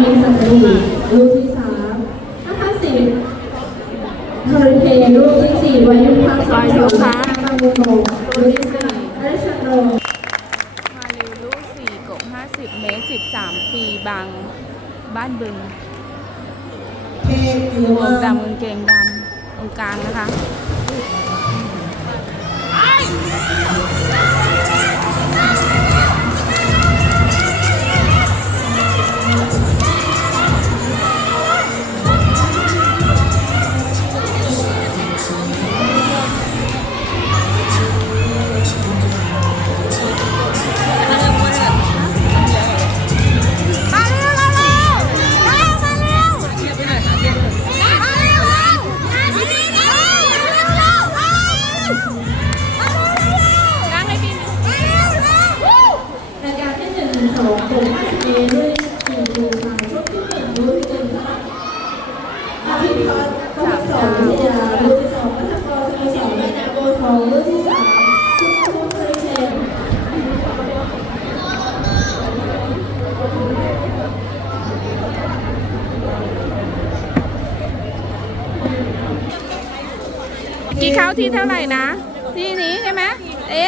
วินสัตหีบลูกที่สามห้าพันสิบเฮอริเคนลูกที่สี่วายุพักสองสองบางบุโกลูกที่ห้าอเลสซานโดมาเร็วลูกสี่กบห้าสิบเมตรสิบสามปีบางบ้านบึงเทพยูหมววากดำเกงดำตรงกลางนะคะ องกลุ่มห้าสิบเอด้วยสี่ดูชายชุดที่หนึ่งรุ่นหนึ่งอาทิตย์พัฒน์ข้อที่สองวิทยารุ่นที่สองพัฒนกรสโมสรแม่น้ำโบวทองรุ่นที่สามคุณคุณเคยเชนกี่เข้าที่เท่าไหร่นะ ที่นี้ใช่ไหมเอ๊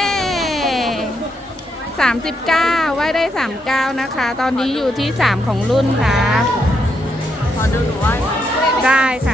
สามสิบเก้าว่ายได้สามเก้านะคะ ตอนนี้อยู่ที่สามของรุ่นครับขอดูหนูว่าได้ค่ะ